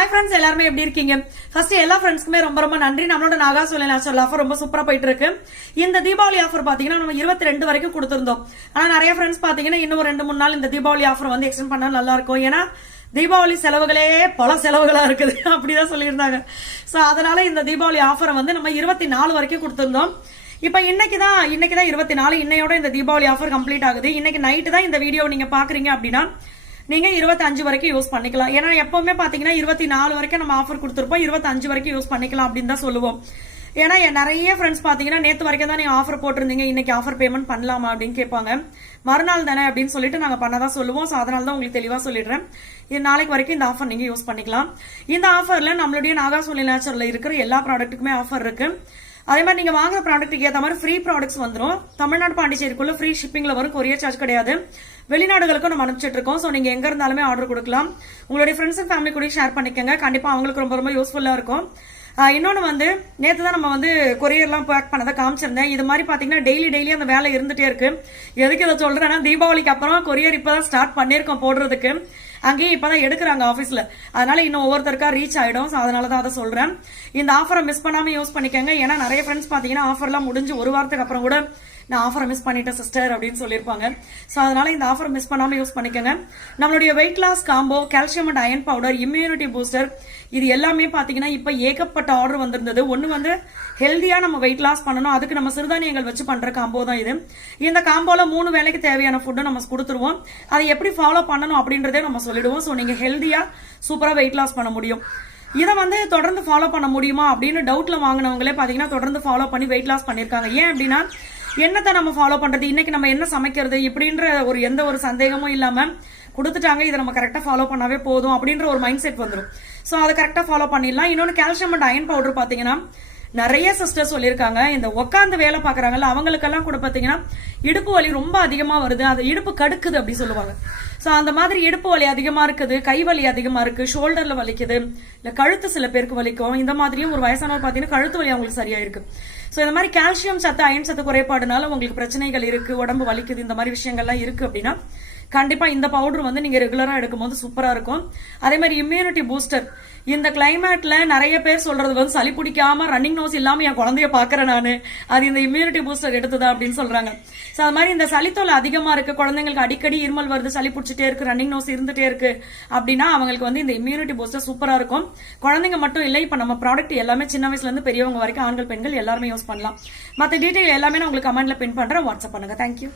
Hi friends, எல்லாருமே எப்படி இருக்கீங்க? ஃபர்ஸ்ட் எல்லா ஃப்ரெண்ட்ஸ்க்குமே ரொம்ப ரொம்ப நன்றி. நம்மளோட நாகாசோலை நேச்சுரல் ஆஃபர் ரொம்ப சூப்பரா போயிட்டு இருக்கு. இந்த தீபாவளி ஆஃபர் பாத்தீங்கன்னா நம்ம 22 வரைக்கும் கொடுத்திருந்தோம். ஆனா நிறைய ஃப்ரெண்ட்ஸ் பாத்தீங்கன்னா இன்னும் 2-3 நாள் இந்த தீபாவளி ஆஃபர் வந்து எக்ஸ்டெண்ட் பண்ணா நல்லா இருக்கும். ஏன்னா தீபாவளி செலவுகளே பல செலவுகளா இருக்குது அப்படிதான் சொல்லியிருந்தாங்க. சோ அதனால இந்த தீபாவளி ஆஃபரை வந்து நம்ம 24 வரைக்கும் கொடுத்திருந்தோம். இப்ப இன்னைக்குதான் 24, இன்னையோட இந்த தீபாவளி ஆஃபர் கம்ப்ளீட் ஆகுது. இன்னைக்கு நைட்டு தான் இந்த வீடியோ நீங்க பாக்குறீங்க அப்படின்னா நீங்க 25 வரைக்கும் யூஸ் பண்ணிக்கலாம். ஏன்னா எப்பவுமே பாத்தீங்கன்னா 24 வரைக்கும் நம்ம ஆஃபர் கொடுத்திருப்போம், 25 வரைக்கும் யூஸ் பண்ணிக்கலாம் அப்படின்னு தான் சொல்லுவோம். ஏன்னா நிறைய ஃப்ரெண்ட்ஸ் பாத்தீங்கன்னா நேத்து வரைக்கும் தான் நீங்க ஆஃபர் போட்டிருந்தீங்க, இன்னைக்கு ஆஃபர் பேமெண்ட் பண்ணலாமா அப்படின்னு கேட்பாங்க. மறுநாள் தானே அப்படின்னு சொல்லிட்டு நாங்க பண்ணதான் சொல்லுவோம். சோ அதனால தான் உங்களுக்கு தெளிவா சொல்லிடுறேன். இது நாளைக்கு வரைக்கும் இந்த ஆஃபர் நீங்க யூஸ் பண்ணிக்கலாம். இந்த ஆஃபர்ல நம்மளுடைய நாகாசோலை நேச்சுரல்ல இருக்கிற எல்லா ப்ராடக்ட்டுக்குமே ஆஃபர் இருக்கு. அதே மாதிரி நீங்க வாங்குற ப்ராடக்ட்டுக்கு ஏற்ற மாதிரி ஃப்ரீ ப்ராடக்ட்ஸ் வந்துடும். தமிழ்நாடு பாண்டிச்சேரிக்குள்ள ஃப்ரீ ஷிப்பிங்ல வரும், கொரியர் சார்ஜ் கிடையாது. வெளிநாடுகளுக்கும் நம்ம அனுப்பிச்சிட்டு இருக்கோம். சோ நீங்க எங்க இருந்தாலுமே ஆர்டர் கொடுக்கலாம். உங்களுடைய ஃப்ரெண்ட்ஸ் அண்ட் ஃபேமிலி கூட ஷேர் பண்ணிக்கங்க, கண்டிப்பா அவங்களுக்கு ரொம்ப ரொம்ப யூஸ்ஃபுல்லா இருக்கும். இன்னொன்னு வந்து நேத்து தான் நம்ம வந்து கொரியர்லாம் பேக் பண்ணதை காமிச்சிருந்தேன். இது மாதிரி பாத்தீங்கன்னா டெய்லி அந்த வேலை இருந்துட்டே இருக்கு. எதுக்கு இதை சொல்றேன்னா தீபாவளிக்கு அப்புறம் கொரியர் இப்பதான் ஸ்டார்ட் பண்ணிருக்கோம் போடுறதுக்கு. அங்கேயும் இப்பதான் எடுக்கிறாங்க ஆபீஸ்ல, அதனால இன்னும் ஒவ்வொருத்தருக்கா ரீச் ஆயிடும். அதனாலதான் அதை சொல்றேன். இந்த ஆஃபரை மிஸ் பண்ணாம யூஸ் பண்ணிக்கங்க. ஏன்னா நிறைய ஃப்ரெண்ட்ஸ் பாத்தீங்கன்னா ஆஃபர்லாம் முடிஞ்சு ஒரு வாரத்துக்கு அப்புறம் கூட நான் ஆஃபரை மிஸ் பண்ணிட்டேன் சிஸ்டர் அப்படின்னு சொல்லியிருப்பாங்க. சோ அதனால இந்த ஆஃபர் மிஸ் பண்ணாம யூஸ் பண்ணிக்கங்க. நம்மளுடைய weight loss combo, calcium and iron powder, immunity booster, இது எல்லாமே பாத்தீங்கன்னா இப்ப ஏகப்பட்ட ஆர்டர் வந்திருந்தது. ஒண்ணு வந்து ஹெல்தியா நம்ம வெயிட் லாஸ் பண்ணணும், அதுக்கு நம்ம சிறுதானியங்கள் வச்சு பண்ற காம்போ தான் இது. இந்த காம்போல 3 வேளைக்கு தேவையான ஃபுட்டு நம்ம கொடுத்துருவோம். அதை எப்படி ஃபாலோ பண்ணணும் அப்படின்றதே நம்ம சொல்லிடுவோம். சோ நீங்க ஹெல்தியா சூப்பரா வெயிட் லாஸ் பண்ண முடியும். இதை வந்து தொடர்ந்து ஃபாலோ பண்ண முடியுமா அப்படின்னு டவுட்ல வாங்கினவங்களே பாத்தீங்கன்னா தொடர்ந்து ஃபாலோ பண்ணி வெயிட் லாஸ் பண்ணிருக்காங்க. ஏன் அப்படின்னா என்னத்தை நம்ம ஃபாலோ பண்றது, இன்னைக்கு நம்ம என்ன சமைக்கிறது இப்படின்ற எந்த ஒரு சந்தேகமும் இல்லாம கொடுத்துட்டாங்க. இதை நம்ம கரெக்டா ஃபாலோ பண்ணாவே போதும் அப்படின்ற ஒரு மைண்ட் செட் வந்துடும். சோ அதை கரெக்டா ஃபாலோ பண்ணிடலாம். இன்னொன்னு கால்சியம் அண்ட் அயன் பவுடர் பாத்தீங்கன்னா நிறைய சிஸ்டர் சொல்லியிருக்காங்க, இந்த உட்காந்து வேலை பாக்குறாங்கல்ல அவங்களுக்கெல்லாம் கூட பாத்தீங்கன்னா இடுப்பு வலி ரொம்ப அதிகமா வருது, அது இடுப்பு கடுக்குது அப்படி சொல்லுவாங்க. சோ அந்த மாதிரி இடுப்பு வலி அதிகமா இருக்குது, கை வலி அதிகமா இருக்கு, ஷோல்டர்ல வலிக்குது, இல்ல கழுத்து சில பேருக்கு வலிக்கும். இந்த மாதிரியும் ஒரு வயசானவர் பாத்தீங்கன்னா கழுத்து வலி அவங்களுக்கு சரியா இருக்கு. சோ இந்த மாதிரி கால்சியம் சத்து, அயன் சத்து குறைபாடுனால உங்களுக்கு பிரச்சனைகள் இருக்கு, உடம்பு வலிக்குது, இந்த மாதிரி விஷயங்கள்லாம் இருக்கு அப்படின்னா கண்டிப்பா இந்த பவுடர் வந்து நீங்க ரெகுலரா எடுக்கும்போது சூப்பரா இருக்கும். அதே மாதிரி இம்யூனிட்டி பூஸ்டர், இந்த கிளைமேட்ல நிறைய பேர் சொல்றது வந்து சளி பிடிக்காம ரன்னிங் நோஸ் இல்லாம என் குழந்தைய பாக்குறேன் நானு, அது இந்த இம்யூனிட்டி பூஸ்டர் எடுத்ததா அப்படின்னு சொல்றாங்க. சோ அது மாதிரி இந்த சளித்தோல் அதிகமா இருக்கு, குழந்தைங்களுக்கு அடிக்கடி இருமல் வருது, சளி பிடிச்சிட்டே இருக்கு, ரன்னிங் நோஸ் இருந்துட்டே இருக்கு அப்படின்னா அவங்களுக்கு வந்து இந்த இம்யூனிட்டி பூஸ்டர் சூப்பரா இருக்கும். குழந்தைங்க மட்டும் இல்லை, இப்ப நம்ம ப்ராடக்ட் எல்லாமே சின்ன வயசுல இருந்து பெரியவங்க வரைக்கும் ஆண்கள் பெண்கள் எல்லாருமே யூஸ் பண்ணலாம். மத்த டீடைல் எல்லாமே நான் உங்களுக்கு கமெண்ட்ல பின் பண்றேன், வாட்ஸ்அப் பண்ணுங்க. தேங்க்யூ.